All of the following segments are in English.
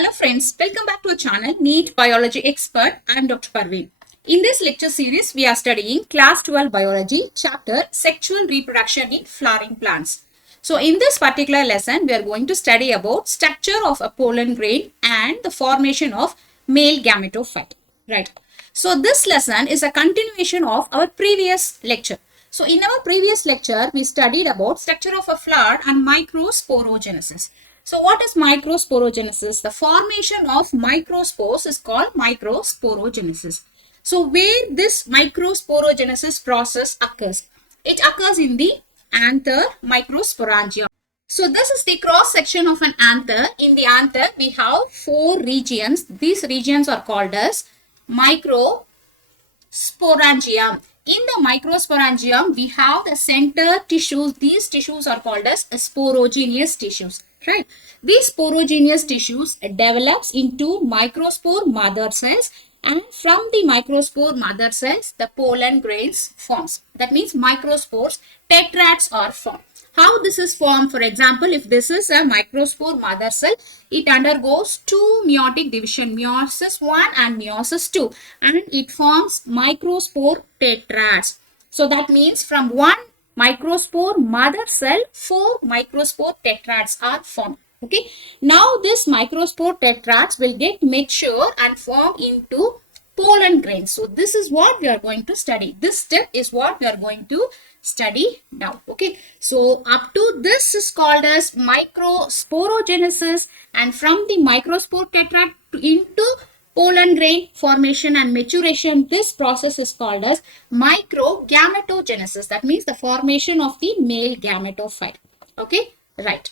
Hello friends, welcome back to our channel Neet Biology Expert. I am Dr. Parveen. In this lecture series, we are studying Class 12 Biology, Chapter Sexual Reproduction in Flowering Plants. So in this particular lesson, we are going to study about structure of a pollen grain and the formation of male gametophyte. Right. So this lesson is a continuation of our previous lecture. So in our previous lecture, we studied about structure of a flower and microsporogenesis. So what is microsporogenesis? The formation of microspores is called microsporogenesis. So where this microsporogenesis process occurs? It occurs in the anther Microsporangium. So this is the cross section of an anther. In the anther, we have 4 regions. These regions are called as Microsporangium. In the Microsporangium, we have the center tissues. These tissues are called as sporogenous tissues. Right. These sporogenous tissues develops into microspore mother cells, and from the microspore mother cells, the pollen grains forms. That means microspores, tetrads are formed. How this is formed? For example, if this is a microspore mother cell, it undergoes 2 meiotic division, meiosis 1 and meiosis 2, and it forms microspore tetrads. So that means from 1 microspore mother cell, 4 microspore tetrads are formed. Okay. Now this microspore tetrads will get mature and form into pollen grains. So this is what we are going to study. This step is what we are going to study now. Okay. So up to this is called as microsporogenesis, and from the microspore tetrad into pollen grain formation and maturation, this process is called as microgametogenesis. That means the formation of the male gametophyte. Okay, right.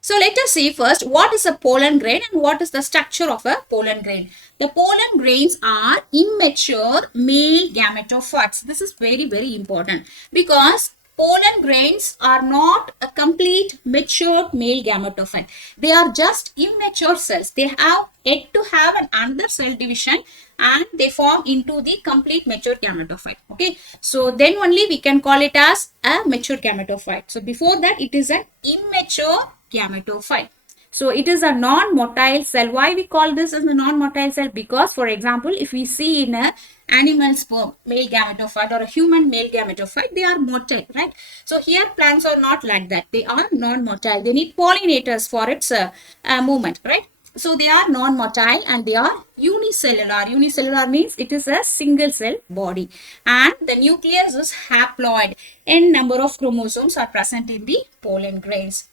So let us see first what is a pollen grain and what is the structure of a pollen grain. The pollen grains are immature male gametophytes. This is very, very important because pollen grains are not a complete mature male gametophyte. They are just immature cells. They have yet to have an another cell division and they form into the complete mature gametophyte. Okay. So then only we can call it as a mature gametophyte. So before that it is an immature gametophyte. So it is a non-motile cell. Why we call this as a non-motile cell? Because for example, if we see in a animal sperm male gametophyte or a human male gametophyte, they are motile, right? So here plants are not like that. They are non-motile. They need pollinators for its movement, right? So they are non-motile and they are unicellular. Unicellular means it is a single cell body, and the nucleus is haploid. N number of chromosomes are present in the pollen grains.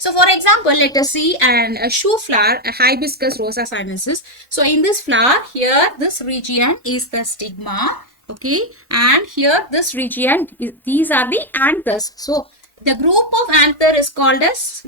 So for example, let us see a shoe flower, a hibiscus rosa sinensis. So in this flower, here this region is the stigma, okay, and here this region, these are the anthers. So the group of anther is called as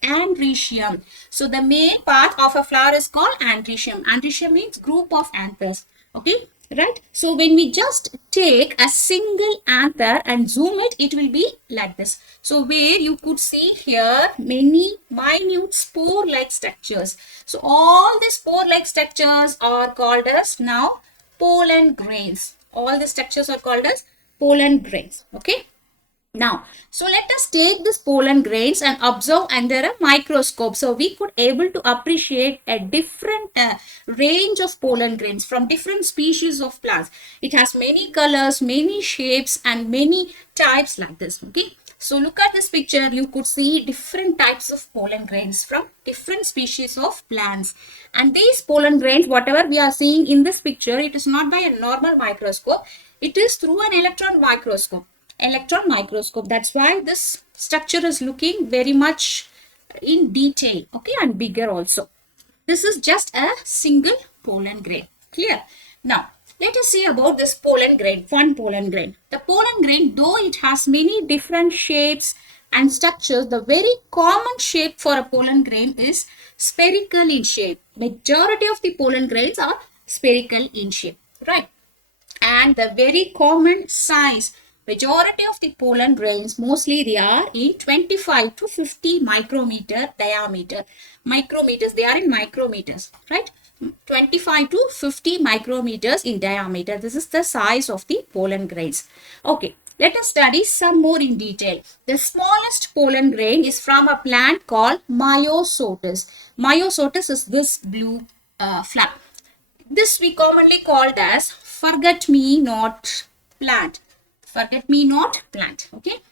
andrecium. So the male part of a flower is called andrecium. Andrecium means group of anthers, okay. Right. So when we just take a single anther and zoom it, it will be like this. So where you could see here many minute spore-like structures. So all the spore-like structures are called as now pollen grains. All the structures are called as pollen grains. Okay. Now, so let us take this pollen grains and observe under a microscope. So we could able to appreciate a different range of pollen grains from different species of plants. It has many colors, many shapes and many types like this. Okay. So look at this picture. You could see different types of pollen grains from different species of plants. And these pollen grains, whatever we are seeing in this picture, it is not by a normal microscope. It is through an electron microscope. That's why this structure is looking very much in detail, okay, and bigger also. This is just a single pollen grain. Clear? Now let us see about this pollen grain, one pollen grain. The pollen grain, though it has many different shapes and structures, the very common shape for a pollen grain is spherical in shape. Majority of the pollen grains are spherical in shape, right? And the very common size, majority of the pollen grains, mostly they are in 25 to 50 micrometer diameter. Micrometers, they are in micrometers, right? 25 to 50 micrometers in diameter. This is the size of the pollen grains. Okay. Let us study some more in detail. The smallest pollen grain is from a plant called Myosotis. Myosotis is this blue flower. This we commonly called as forget-me-not plant. Forget-me-not plant. Okay.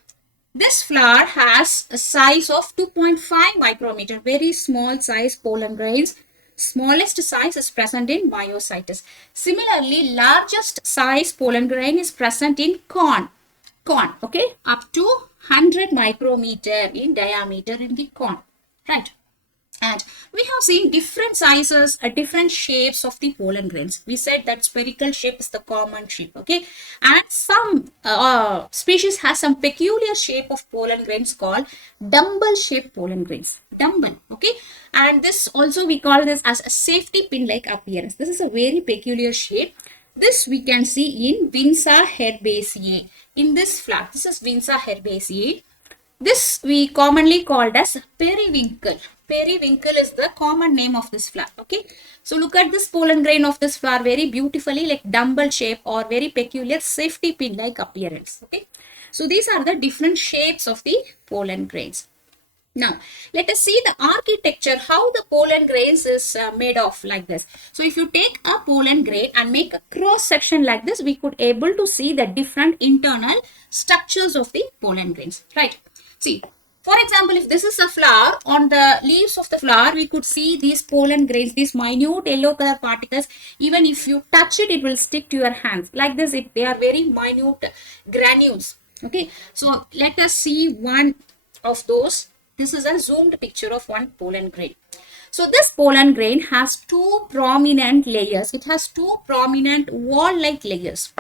This flower has a size of 2.5 micrometer, very small size pollen grains. Smallest size is present in Myosotis. Similarly, largest size pollen grain is present in corn. Corn, okay, up to 100 micrometer in diameter in the corn, right? And we have seen different sizes, different shapes of the pollen grains. We said that spherical shape is the common shape, okay? And some species has some peculiar shape of pollen grains called dumbbell-shaped pollen grains. Dumbbell, okay? And this also we call this as a safety pin-like appearance. This is a very peculiar shape. This we can see in Vinca herbaceae. In this flower, this is Vinca herbaceae. This we commonly called as periwinkle. Periwinkle is the common name of this flower. Okay. So look at this pollen grain of this flower, very beautifully like dumbbell shape or very peculiar safety pin like appearance. Okay. So these are the different shapes of the pollen grains. Now, let us see the architecture, how the pollen grains is made of like this. So, if you take a pollen grain and make a cross section like this, we could able to see the different internal structures of the pollen grains, right? See, for example, if this is a flower, on the leaves of the flower, we could see these pollen grains, these minute yellow color particles. Even if you touch it, it will stick to your hands. Like this, they are very minute granules. Okay, so let us see one of those. This is a zoomed picture of one pollen grain. So this pollen grain has two prominent layers. It has two prominent wall-like layers.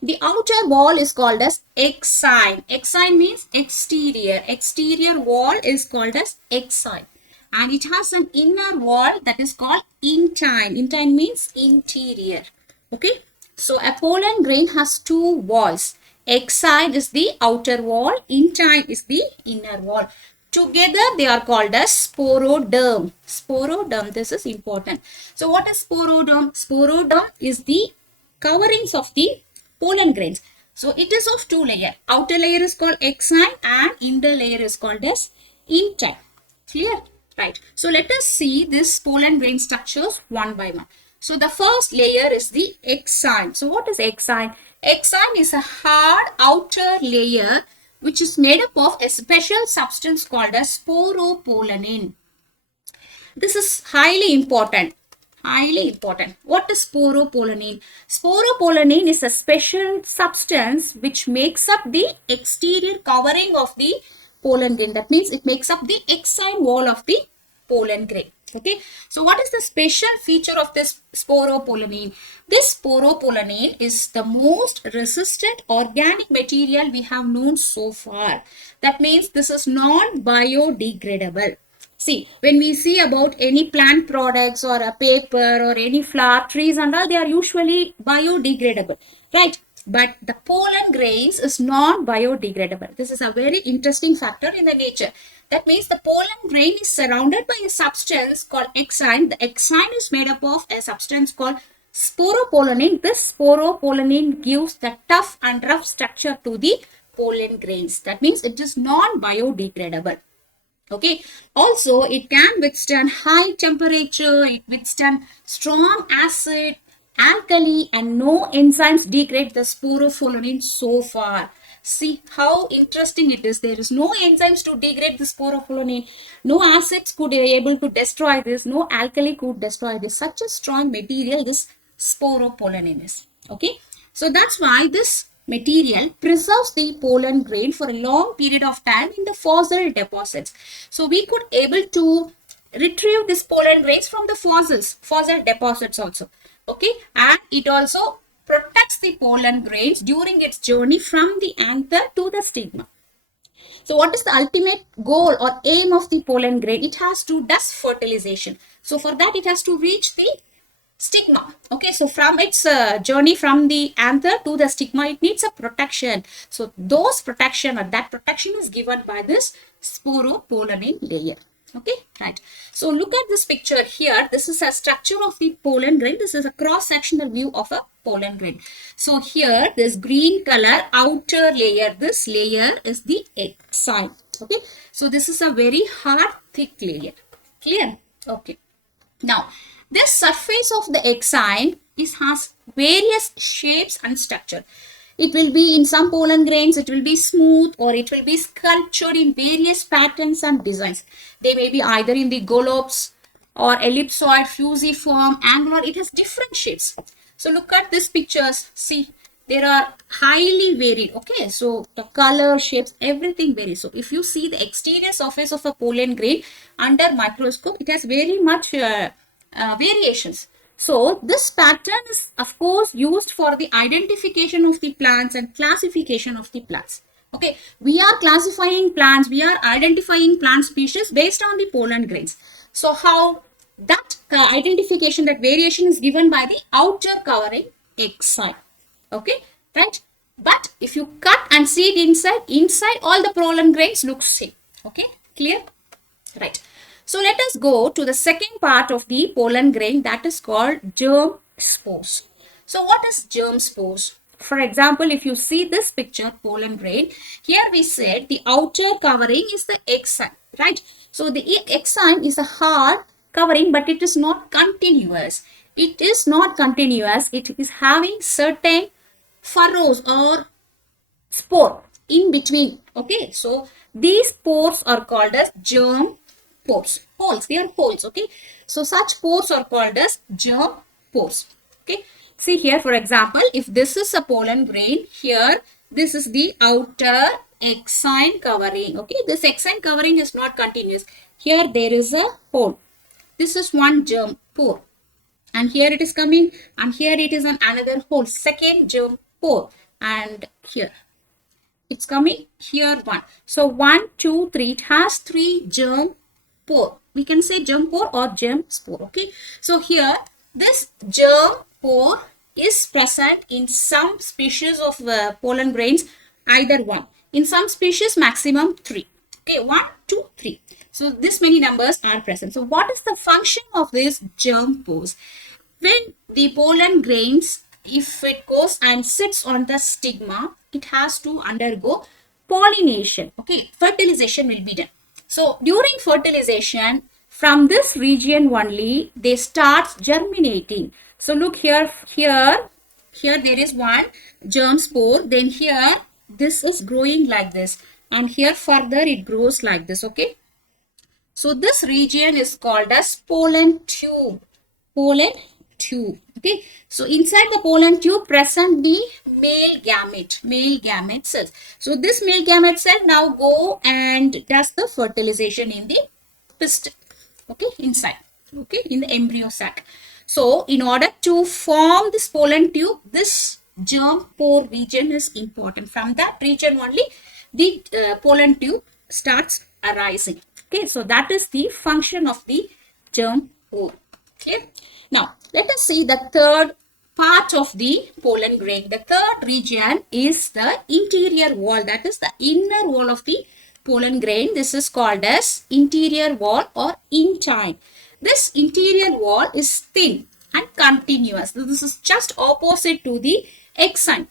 The outer wall is called as exine. Exine means exterior. Exterior wall is called as exine. And it has an inner wall that is called intine. Intine means interior. Okay. So a pollen grain has two walls. Exine is the outer wall. Intine is the inner wall. Together they are called as sporoderm. Sporoderm, this is important. So what is sporoderm? Sporoderm is the coverings of the pollen grains. So it is of two layers. Outer layer is called exine and inner layer is called as intine. Clear? Right. So let us see this pollen grain structures one by one. So the first layer is the exine. So what is exine? Exine is a hard outer layer which is made up of a special substance called as sporopollenin. This is highly important. Highly important. What is sporopollenin? Sporopollenin is a special substance which makes up the exterior covering of the pollen grain. That means it makes up the exine wall of the pollen grain. Okay. So what is the special feature of this sporopollenin? This sporopollenin is the most resistant organic material we have known so far. That means this is non-biodegradable. See, when we see about any plant products or a paper or any flower, trees and all, they are usually biodegradable, right? But the pollen grains is non-biodegradable. This is a very interesting factor in the nature. That means the pollen grain is surrounded by a substance called exine. The exine is made up of a substance called sporopollenin. This sporopollenin gives the tough and rough structure to the pollen grains. That means it is non-biodegradable. Okay. Also, it can withstand high temperature. It withstand strong acid, alkali, and no enzymes degrade the sporopollenin so far. See how interesting it is. There is no enzymes to degrade the sporopollenin. No acids could be able to destroy this. No alkali could destroy this. Such a strong material this sporopollenin is. Okay. So that's why this material preserves the pollen grain for a long period of time in the fossil deposits. So we could able to retrieve this pollen grains from the fossil deposits also. Okay. And it also protects the pollen grains during its journey from the anther to the stigma. So what is the ultimate goal or aim of the pollen grain? It has to do fertilization. So for that it has to reach the stigma. Okay, so from its journey from the anther to the stigma, it needs a protection. So those protection or that protection is given by this sporopollenin layer. Okay, right. So look at this picture here. This is a structure of the pollen grain. This is a cross-sectional view of a pollen grain. So here this green color outer layer, this layer is the exine. Okay, so this is a very hard thick layer. Clear? Okay. Now this surface of the exine has various shapes and structure. It will be in some pollen grains, it will be smooth or it will be sculptured in various patterns and designs. They may be either in the globes or ellipsoid, fusiform, angular. It has different shapes. So look at these pictures. See, they are highly varied. Okay, so the color, shapes, everything varies. So if you see the exterior surface of a pollen grain under microscope, it has very much variations. So this pattern is of course used for the identification of the plants and classification of the plants. Okay, we are classifying plants, we are identifying plant species based on the pollen grains. So how that identification, that variation is given by the outer covering exine. Okay, right? But if you cut and see it inside all the pollen grains look same. Okay, clear? Right. So let us go to the second part of the pollen grain, that is called germ spores. So what is germ spores? For example, if you see this picture, pollen grain, here we said the outer covering is the exine, right? So the exine is a hard covering, but it is not continuous. It is not continuous. It is having certain furrows or spore in between. Okay, so these pores are called as germ pores. Holes, they are holes. Okay, so such pores are called as germ pores. Okay, see here, for example, if this is a pollen grain, here this is the outer exine covering. Okay, this exine covering is not continuous. Here there is a hole. This is one germ pore, and here it is coming, and here it is on another hole, second germ pore, and here it's coming, here one. So 1, 2, 3, it has 3 germ pore. We can say germ pore or germ spore. Okay, so here this germ pore is present in some species of pollen grains, either one. In some species maximum 3. Okay, 1, 2, 3. So this many numbers are present. So what is the function of this germ pores? When the pollen grains, if it goes and sits on the stigma, it has to undergo pollination. Okay, fertilization will be done. So during fertilization, from this region only, they start germinating. So look here, here there is one germ spore. Then here, this is growing like this. And here further it grows like this. Okay. So this region is called as pollen tube. Pollen tube. Okay. So inside the pollen tube present the male gamete cells. So this male gamete cell now go and does the fertilization in the pistil. Okay, inside. Okay, in the embryo sac. So in order to form this pollen tube, this germ pore region is important. From that region only, the pollen tube starts arising. Okay, so that is the function of the germ pore. Clear? Now, let us see the third part of the pollen grain. The third region is the interior wall, that is the inner wall of the pollen grain. This is called as interior wall or intine. This interior wall is thin and continuous. So this is just opposite to the exine.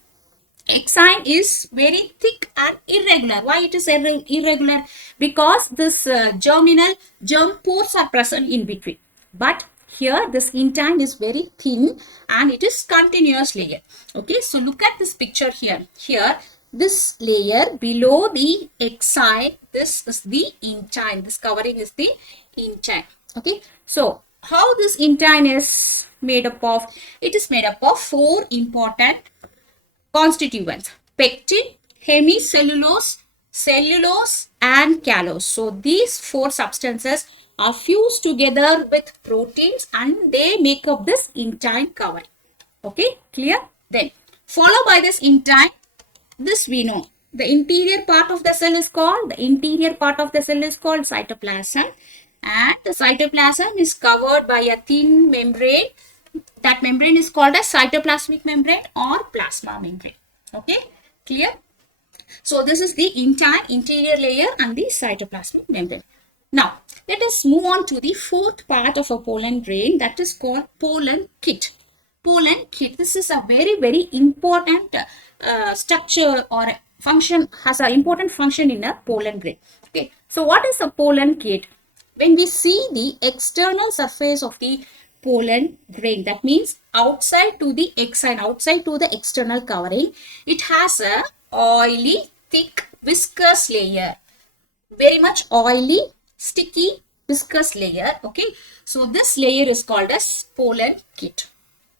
Exine is very thick and irregular. Why it is irregular? Because this germinal germ pores are present in between. But here this intine is very thin and it is continuous layer. Okay, so look at this picture here. Here this layer below the exine, this is the intine. This covering is the intine. Okay, so how this intine is made up of? It is made up of 4 important constituents: pectin, hemicellulose, cellulose and callose. So these 4 substances are fused together with proteins and they make up this intine covering. Okay, clear? Then followed by this intine, this we know. The interior part of the cell is called, cytoplasm, and the cytoplasm is covered by a thin membrane. That membrane is called a cytoplasmic membrane or plasma membrane. Okay, clear? So this is the intine, interior layer, and the cytoplasmic membrane. Now, let us move on to the fourth part of a pollen grain, that is called pollen kit. pollen kit. This is a very important structure or function, has an important function in a pollen grain. Okay, so what is a pollen kit? When we see the external surface of the pollen grain, that means outside to the exine, outside to the external covering, it has a oily, thick, viscous layer. Very much oily, sticky, viscous layer. Okay, so this layer is called as pollen kit,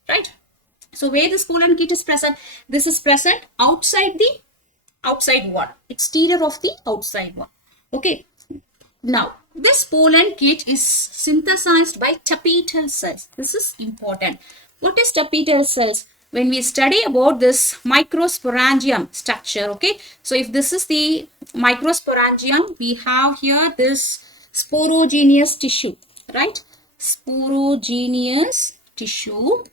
right? So where this pollen kit is present? This is present outside the outside one, exterior of the outside one. Okay, now this pollen kit is synthesized by tapetal cells. This is important. What is tapetal cells? When we study about this microsporangium structure, okay, so if this is the microsporangium, we have here this sporogenous tissue, right? Sporogenous tissue.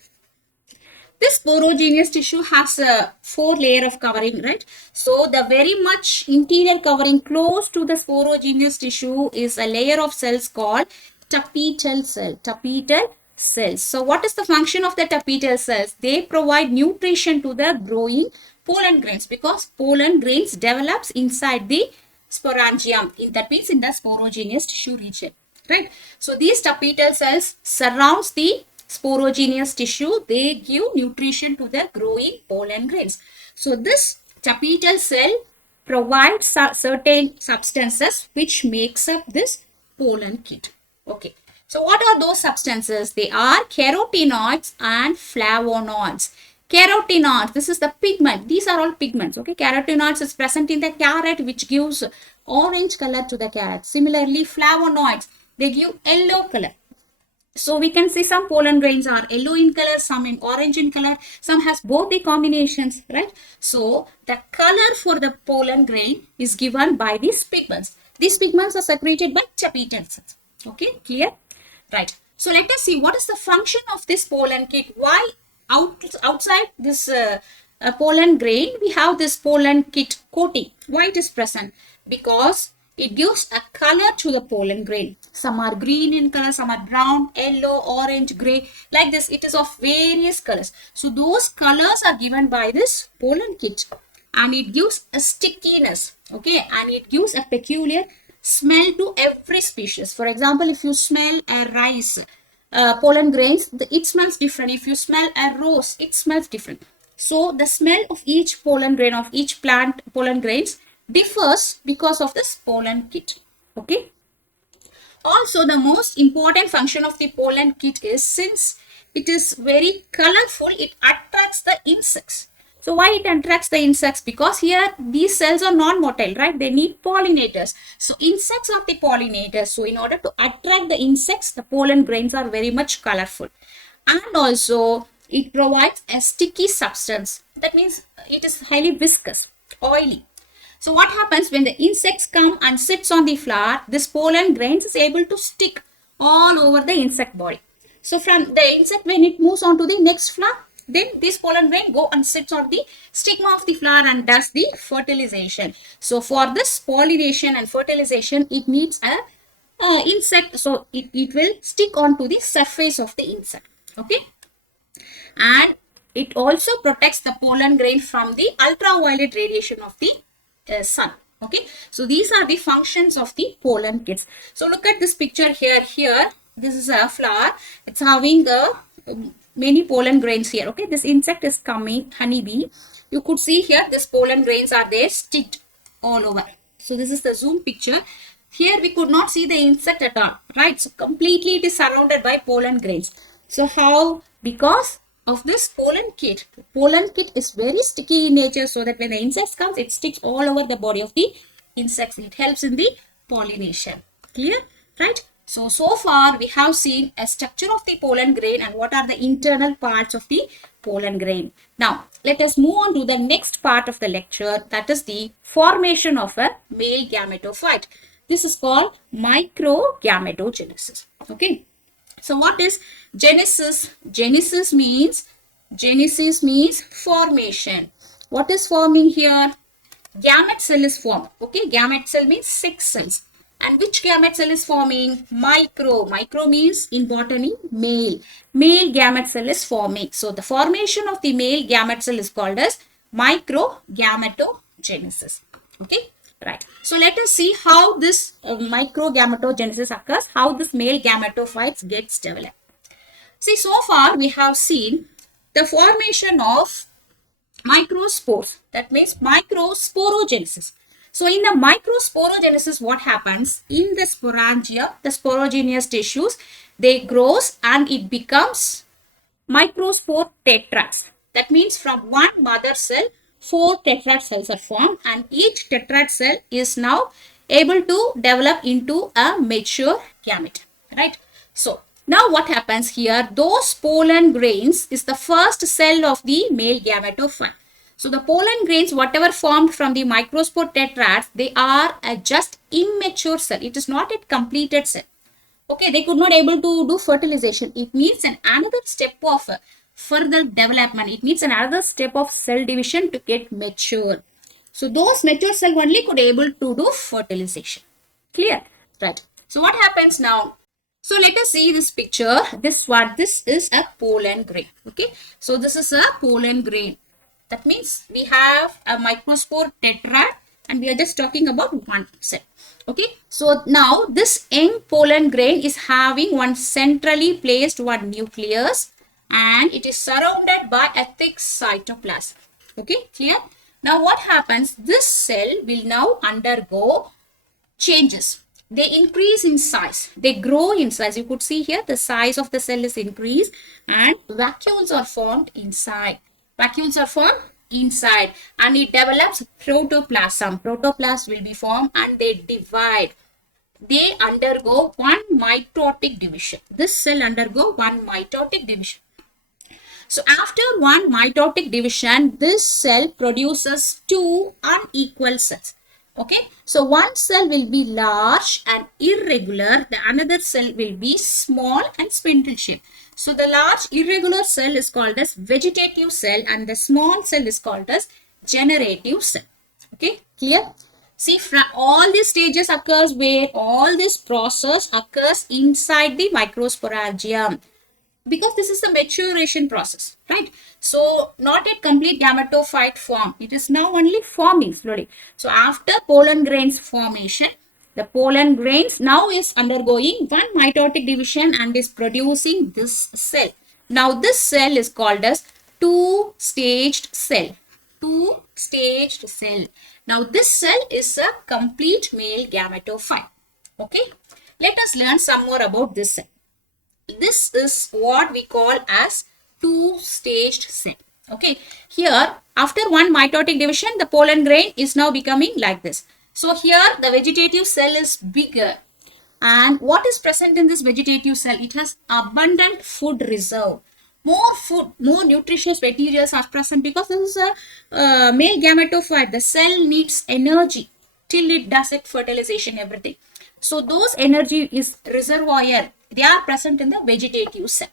This sporogenous tissue has a 4-layer of covering, right? So the very much interior covering close to the sporogenous tissue is a layer of cells called tapetal cell. Tapetal cells. So what is the function of the tapetal cells? They provide nutrition to the growing pollen grains, because pollen grains develops inside the sporangium. That means in the sporogenous tissue region, right? So these tapetal cells surrounds the sporogenous tissue. They give nutrition to the growing pollen grains. So this tapetal cell provides certain substances which makes up this pollen kit. Okay. So what are those substances? They are carotenoids and flavonoids. Carotenoids, this is the pigment. These are all pigments. Okay, carotenoids is present in the carrot, which gives orange color to the carrot. Similarly, flavonoids, they give yellow color. So we can see some pollen grains are yellow in color, some in orange in color, some has both the combinations, right? So the color for the pollen grain is given by these pigments. These pigments are secreted by tapetal cells. Okay, clear? Right. So let us see what is the function of this pollen kit. Why outside this pollen grain we have this pollen kit coating? Why it is present? Because it gives a color to the pollen grain. Some are green in color, some are brown, yellow, orange, gray. Like this, it is of various colors. So those colors are given by this pollen kit, and it gives a stickiness. Okay, and it gives a peculiar smell to every species. For example, if you smell a rice pollen grains, it smells different. If you smell a rose, it smells different. So the smell of each pollen grain, of each plant pollen grains, differs because of this pollen kit. Okay. Also, the most important function of the pollen kit is, since it is very colorful, it attracts the insects. So why it attracts the insects? Because here these cells are non-motile, right? They need pollinators. So insects are the pollinators. So in order to attract the insects, the pollen grains are very much colorful. And also it provides a sticky substance. That means it is highly viscous, oily. So what happens when the insects come and sits on the flower? This pollen grains is able to stick all over the insect body. So from the insect, when it moves on to the next flower, then this pollen grain go and sits on the stigma of the flower and does the fertilization. So for this pollination and fertilization, it needs a insect. So it will stick onto the surface of the insect. Okay. And it also protects the pollen grain from the ultraviolet radiation of the sun. Okay. So these are the functions of the pollen kits. So look at this picture here. Here, this is a flower. It's having a many pollen grains here. Okay, this insect is coming, honeybee. You could see here this pollen grains are there sticked all over. So this is the zoom picture. Here we could not see the insect at all, right? So completely it is surrounded by pollen grains. So how? Because of this pollen kit. Pollen kit is very sticky in nature, so that when the insects comes, it sticks all over the body of the insects. It helps in the pollination. Clear? Right? So far we have seen a structure of the pollen grain and what are the internal parts of the pollen grain. Now, let us move on to the next part of the lecture, that is the formation of a male gametophyte. This is called microgametogenesis. Okay. So what is genesis? Genesis means formation. What is forming here? Gamete cell is formed. Okay. Gamete cell means 6 cells. And which gamete cell is forming? Micro. Micro means in botany male. Male gamete cell is forming. So the formation of the male gamete cell is called as microgametogenesis. Okay, right. So let us see how this microgametogenesis occurs, how this male gametophytes gets developed. See, so far we have seen the formation of microspores. That means microsporogenesis. So in the microsporogenesis, what happens? In the sporangia, the sporogenous tissues, they grows and it becomes microspore tetrads. That means from one mother cell, 4 tetrad cells are formed, and each tetrad cell is now able to develop into a mature gamete. Right? So now what happens here? Those pollen grains is the first cell of the male gametophyte. So the pollen grains, whatever formed from the microspore tetrads, they are a just immature cell. It is not a completed cell. Okay, they could not able to do fertilization. It means another step of further development. It means another step of cell division to get mature. So those mature cell only could able to do fertilization. Clear? Right. So what happens now? So let us see this picture. This is a pollen grain. Okay. So this is a pollen grain. That means we have a microspore tetrad and we are just talking about one cell. Okay. So now this young pollen grain is having one centrally placed one nucleus and it is surrounded by a thick cytoplasm. Okay. Clear? Now what happens? This cell will now undergo changes. They increase in size. They grow in size. You could see here the size of the cell is increased and vacuoles are formed inside. Vacuoles are formed inside and it develops protoplasm. Protoplasm will be formed and they divide. They undergo one mitotic division. This cell undergo one mitotic division. So after one mitotic division, this cell produces 2 unequal cells. Okay, so one cell will be large and irregular, the another cell will be small and spindle shaped. So the large irregular cell is called as vegetative cell and the small cell is called as generative cell. Okay, clear? See, from all these stages occurs where all this process occurs inside the microsporangium. Because this is the maturation process, right? So not a complete gametophyte form. It is now only forming slowly. So after pollen grains formation, the pollen grains now is undergoing one mitotic division and is producing this cell. Now this cell is called as two-staged cell. Two-staged cell. Now this cell is a complete male gametophyte. Okay. Let us learn some more about this cell. This is what we call as two-staged cell. Okay, here after one mitotic division, the pollen grain is now becoming like this. So here the vegetative cell is bigger. And what is present in this vegetative cell? It has abundant food reserve. More food, more nutritious materials are present because this is a male gametophyte. The cell needs energy till it does its fertilization, everything. So those energy is reservoir. They are present in the vegetative cell.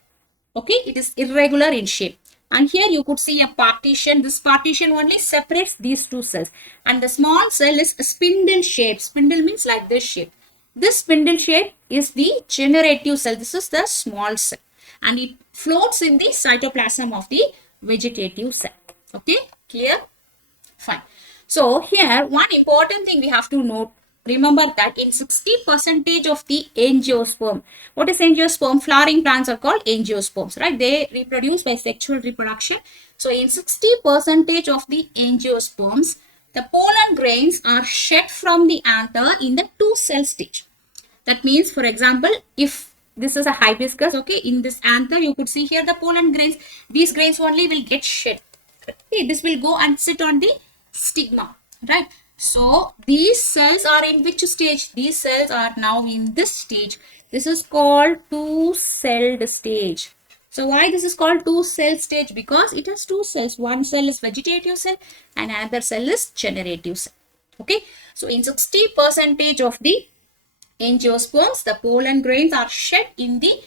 Okay, it is irregular in shape. And here you could see a partition. This partition only separates these two cells. And the small cell is a spindle shape. Spindle means like this shape. This spindle shape is the generative cell. This is the small cell. And it floats in the cytoplasm of the vegetative cell. Okay, clear? Fine. So here one important thing we have to note. Remember that in 60% of the angiosperm, what is angiosperm? Flowering plants are called angiosperms, right? They reproduce by sexual reproduction. So in 60% of the angiosperms, the pollen grains are shed from the anther in the 2-cell stage. That means, for example, if this is a hibiscus, okay, in this anther, you could see here the pollen grains. These grains only will get shed. Okay, this will go and sit on the stigma, right? So these cells are in which stage? These cells are now in this stage. This is called two-celled stage. So why this is called two-cell stage? Because it has two cells. One cell is vegetative cell and another cell is generative cell. Okay. So in 60% of the angiosperms, the pollen grains are shed in the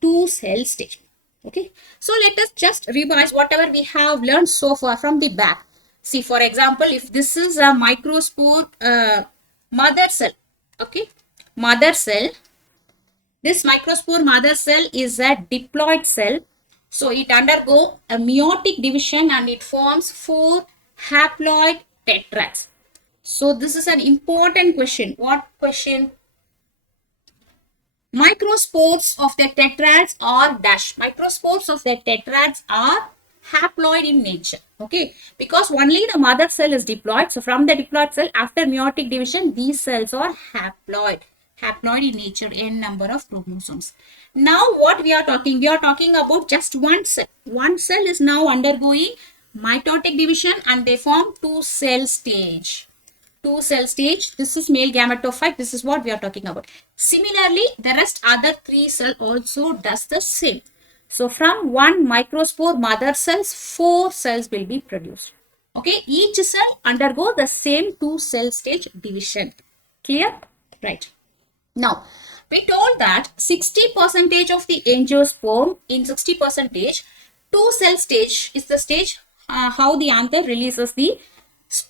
two-cell stage. Okay. So let us just revise whatever we have learned so far from the back. See, for example, if this is a microspore mother cell, okay, mother cell. This microspore mother cell is a diploid cell. So it undergo a meiotic division and it forms 4 haploid tetrads. So this is an important question. What question? Microspores of the tetrads are dash. Microspores of the tetrads are haploid in nature. Okay, because only the mother cell is diploid. So from the diploid cell, after meiotic division, these cells are haploid. Haploid in nature, n number of chromosomes. Now what we are talking? We are talking about just one cell. One cell is now undergoing mitotic division and they form 2 cell stage. 2 cell stage. This is male gametophyte. This is what we are talking about. Similarly, the rest other 3 cell also does the same. So from one microspore mother cells, 4 cells will be produced. Okay, each cell undergo the same 2 cell stage division. Clear? Right. Now, we told that 60% of the angiosperm, in 60%, 2 cell stage is the stage how the anther releases the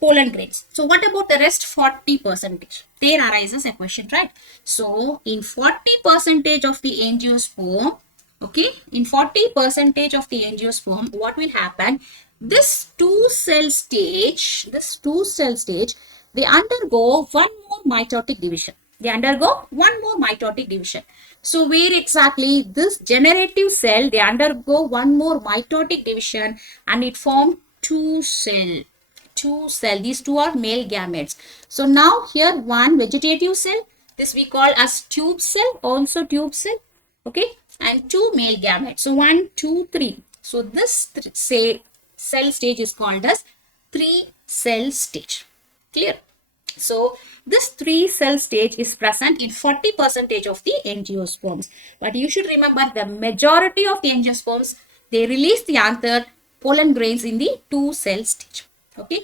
pollen grains. So what about the rest 40%? There arises a question, right? So in 40% of the angiosperm, okay, in 40% of the angiosperm, what will happen? This 2 cell stage, they undergo one more mitotic division. They undergo one more mitotic division. So where exactly this generative cell, they undergo one more mitotic division and it forms 2 cell. These 2 are male gametes. So now here one vegetative cell, this we call as tube cell, also tube cell, okay, and 2 male gametes. So 1, 2, 3. So this cell stage is called as 3 cell stage. Clear? So this 3 cell stage is present in 40% of the angiosperms. But you should remember the majority of the angiosperms, they release the anther pollen grains in the 2 cell stage. Okay.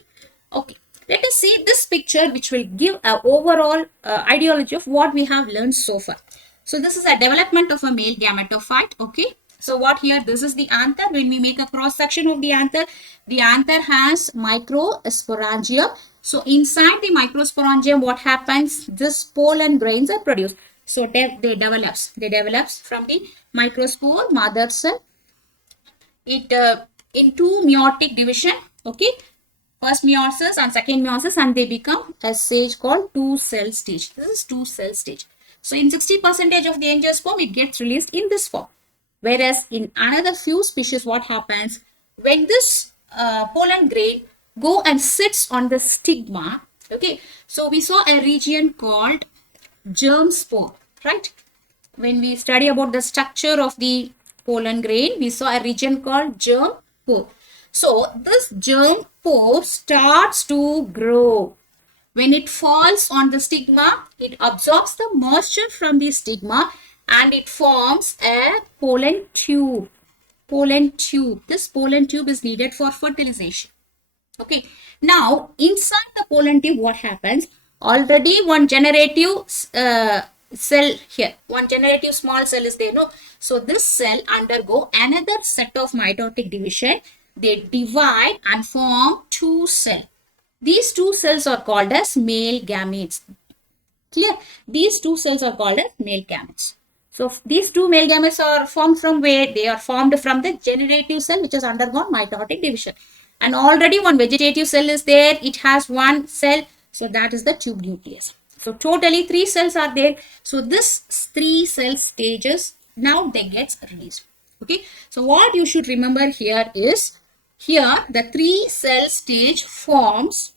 Okay. Let us see this picture which will give an overall ideology of what we have learned so far. So this is a development of a male gametophyte. Okay. So what here? This is the anther. When we make a cross section of the anther has microsporangium. So inside the microsporangium, what happens? This pollen grains are produced. So they develops from the microspore mother cell. It into meiotic division. Okay. First meiosis and second meiosis, and they become a stage called 2 cell stage. This is 2 cell stage. So in 60% of the angiosperm, it gets released in this form. Whereas in another few species, what happens? When this pollen grain go and sits on the stigma, okay, so we saw a region called germ spore, right? When we study about the structure of the pollen grain, we saw a region called germ pore. So this germ pore starts to grow. When it falls on the stigma, it absorbs the moisture from the stigma and it forms a pollen tube. Pollen tube. This pollen tube is needed for fertilization. Okay. Now, inside the pollen tube, what happens? Already one generative cell here. One generative small cell is there. No? So, this cell undergo another set of mitotic division. They divide and form 2 cells. These 2 cells are called as male gametes. Clear? These 2 cells are called as male gametes. So, these 2 male gametes are formed from where? They are formed from the generative cell which has undergone mitotic division. And already one vegetative cell is there. It has 1 cell. So, that is the tube nucleus. So, totally 3 cells are there. So, this 3 cell stages, now they get released. Okay. So, what you should remember here is, here the 3 cell stage forms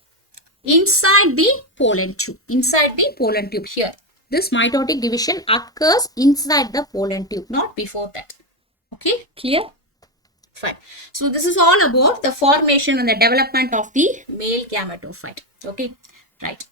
inside the pollen tube. Inside the pollen tube here. This mitotic division occurs inside the pollen tube, not before that. Okay, clear? Fine. So this is all about the formation and the development of the male gametophyte. Okay, right.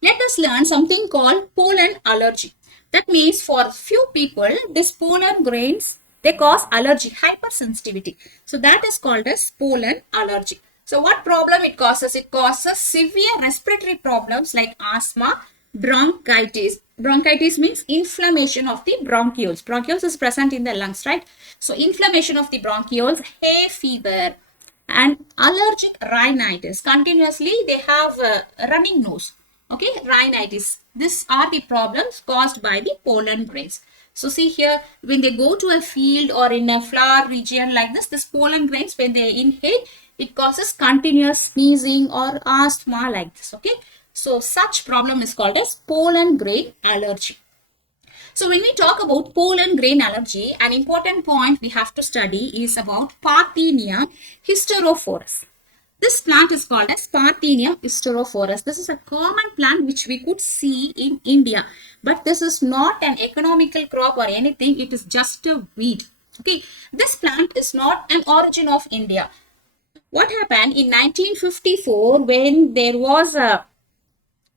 Let us learn something called pollen allergy. That means for few people, this pollen grains, they cause allergy, hypersensitivity. So that is called as pollen allergy. So what problem it causes? It causes severe respiratory problems like asthma, bronchitis. Bronchitis means inflammation of the bronchioles. Bronchioles is present in the lungs, right? So inflammation of the bronchioles, hay fever, and allergic rhinitis. Continuously they have a running nose. Okay, rhinitis. These are the problems caused by the pollen grains. So see here, when they go to a field or in a flower region like this pollen grains, when they inhale, it causes continuous sneezing or asthma like this. Okay, so such problem is called as pollen grain allergy. So when we talk about pollen grain allergy, an important point we have to study is about Parthenium hysterophorus. This plant is called as Parthenium hysterophorus. This is a common plant which we could see in India. But this is not an economical crop or anything. It is just a weed. Okay. This plant is not an origin of India. What happened in 1954 when there was a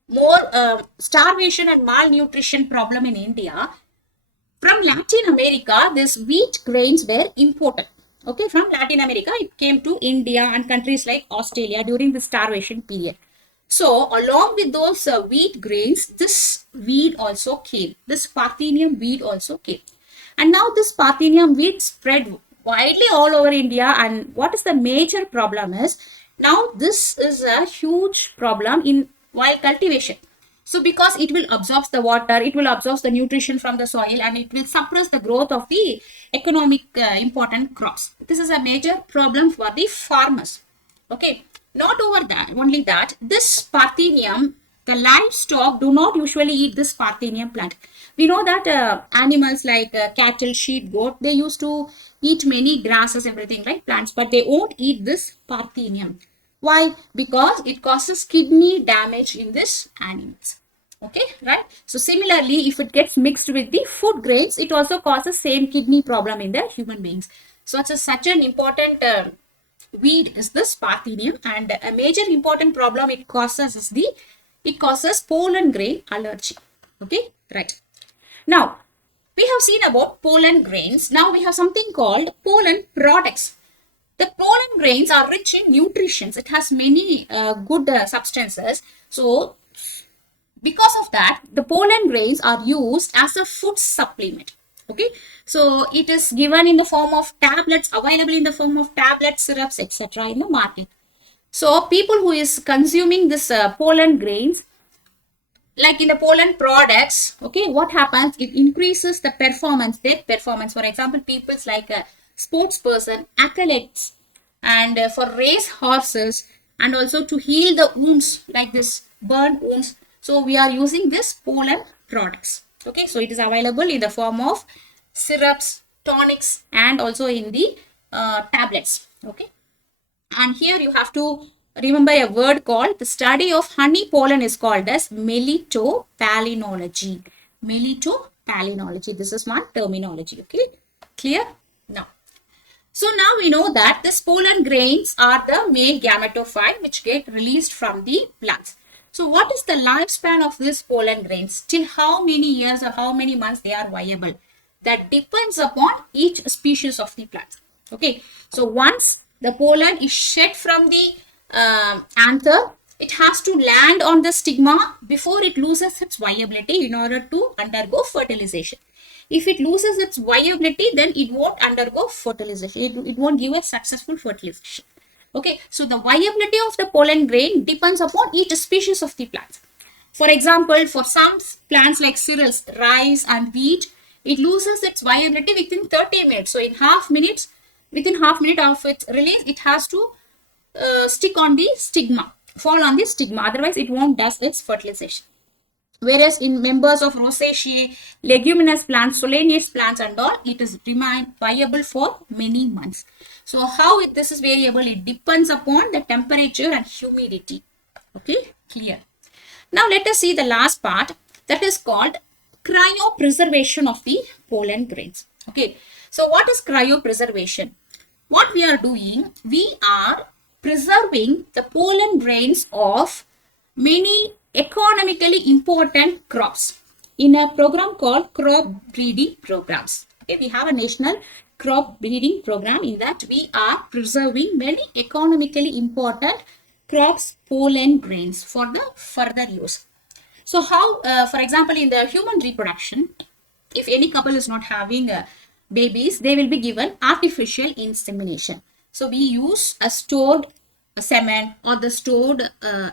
more starvation and malnutrition problem in India? From Latin America, these wheat grains were imported. Okay, from Latin America, it came to India and countries like Australia during the starvation period. So, along with those wheat grains, this weed also came. This Parthenium weed also came. And now this Parthenium weed spread widely all over India. And what is the major problem is, now this is a huge problem in while cultivation. So because it will absorb the water, it will absorb the nutrition from the soil and it will suppress the growth of the economic important crops. This is a major problem for the farmers. Okay, not only that, this Parthenium, the livestock do not usually eat this Parthenium plant. We know that animals like cattle, sheep, goat, they used to eat many grasses, everything like plants, but they won't eat this Parthenium. Why? Because it causes kidney damage in these animals. Okay, right? So similarly, if it gets mixed with the food grains, it also causes same kidney problem in the human beings. So it's such an important weed is this Parthenium, and a major important problem it causes is it causes pollen grain allergy. Okay, right? Now we have seen about pollen grains. Now we have something called pollen products. The pollen grains are rich in nutrition. It has many good substances. So because of that, the pollen grains are used as a food supplement. Okay, so it is given in the form of tablets, available in the form of tablets, syrups, etc. in the market. So people who is consuming this pollen grains, like in the pollen products, okay, what happens? It increases the performance, their performance. For example, people's like a sports person, athletes, and for race horses, and also to heal the wounds like this burn wounds. So we are using this pollen products. Okay, so it is available in the form of syrups, tonics, and also in the tablets. Okay, and here you have to remember a word called, the study of honey pollen is called as melitopalenology. Melitopalenology. This is one terminology. Okay, clear now. So now we know that these pollen grains are the male gametophyte which get released from the plants. So what is the lifespan of these pollen grains? Till how many years or how many months they are viable? That depends upon each species of the plant. Okay. So once the pollen is shed from the anther, it has to land on the stigma before it loses its viability in order to undergo fertilization. If it loses its viability, then it won't undergo fertilization. It won't give a successful fertilization. Okay, so the viability of the pollen grain depends upon each species of the plants. For example, for some plants like cereals, rice and wheat, it loses its viability within 30 minutes. So in within half minute of its release, it has to stick on the stigma, fall on the stigma. Otherwise, it won't do its fertilization. Whereas in members of Rosaceae, leguminous plants, solanacea plants and all, it is remain viable for many months. So how this is variable? It depends upon the temperature and humidity. Okay, clear. Now let us see the last part, that is called cryopreservation of the pollen grains. Okay, so what is cryopreservation? What we are doing, we are preserving the pollen grains of many economically important crops in a program called crop breeding programs. Okay, we have a national crop breeding program. In that we are preserving many economically important crops pollen grains for the further use. So how, for example, in the human reproduction, if any couple is not having babies, they will be given artificial insemination. So we use a stored semen or the stored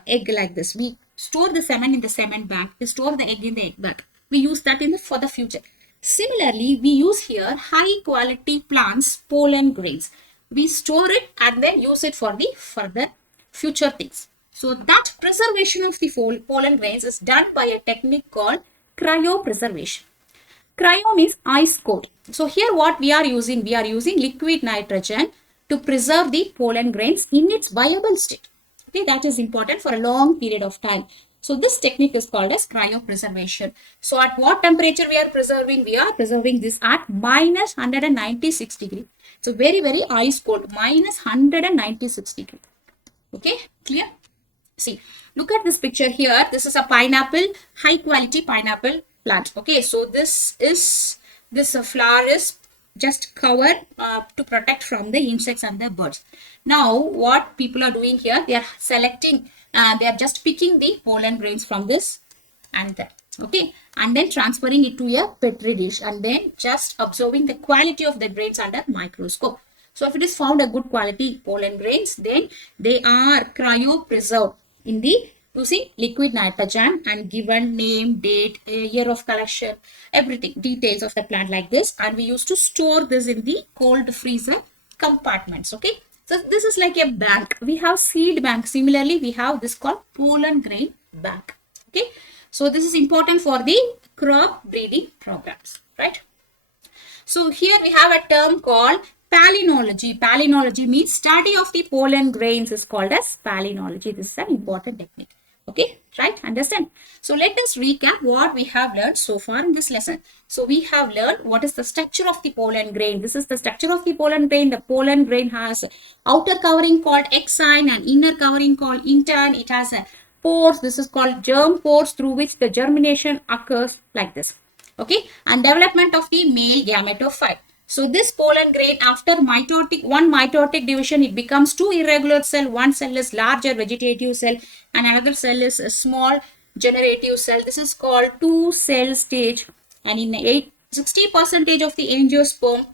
egg like this. We store the semen in the semen bank, we store the egg in the egg bank. We use that for the future. Similarly, we use here high quality plants pollen grains. We store it and then use it for the further future things. So that preservation of the pollen grains is done by a technique called cryopreservation. Cryo means ice cold. So here what we are using liquid nitrogen to preserve the pollen grains in its viable state. Okay, that is important for a long period of time. So this technique is called as cryopreservation. So at what temperature we are preserving? We are preserving this at minus 196 degree. So very, very ice cold, minus 196 degree. Okay, clear? See, look at this picture here. This is a pineapple, high quality pineapple plant. Okay, so this flower is just covered to protect from the insects and the birds. Now what people are doing here, they are selecting, they are just picking the pollen grains from this anther, okay, and then transferring it to a petri dish and then just observing the quality of the grains under microscope. So if it is found a good quality pollen grains, then they are cryopreserved in the using liquid nitrogen and given name, date, year of collection, everything, details of the plant like this, and we used to store this in the cold freezer compartments. Okay, so this is like a bank. We have seed bank. Similarly, we have this called pollen grain bank. Okay, so this is important for the crop breeding programs, right? So here we have a term called palynology. Palynology means study of the pollen grains is called as palynology. This is an important technique. Okay, right? Understand? So let us recap what we have learned so far in this lesson. So we have learned what is the structure of the pollen grain. This is the structure of the pollen grain. The pollen grain has outer covering called exine and inner covering called intine. It has a pores. This is called germ pores through which the germination occurs like this. Okay, and development of the male gametophyte. So this pollen grain, after one mitotic division, it becomes two irregular cell. One cell is larger vegetative cell and another cell is a small generative cell. This is called two cell stage, and in 60% of the angiosperm,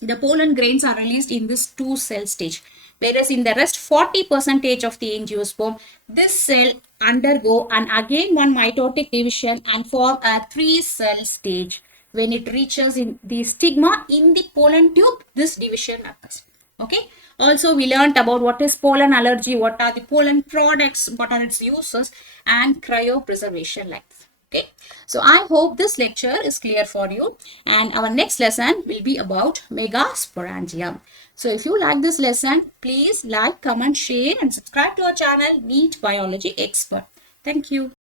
the pollen grains are released in this two cell stage. Whereas in the rest 40% of the angiosperm, this cell undergo and again one mitotic division and form a 3-cell stage. When it reaches in the stigma in the pollen tube, this division occurs. Okay. Also, we learnt about what is pollen allergy, what are the pollen products, what are its uses, and cryopreservation like this. Okay. So, I hope this lecture is clear for you, and our next lesson will be about Microsporangium. So, if you like this lesson, please like, comment, share, and subscribe to our channel, Neet Biology Expert. Thank you.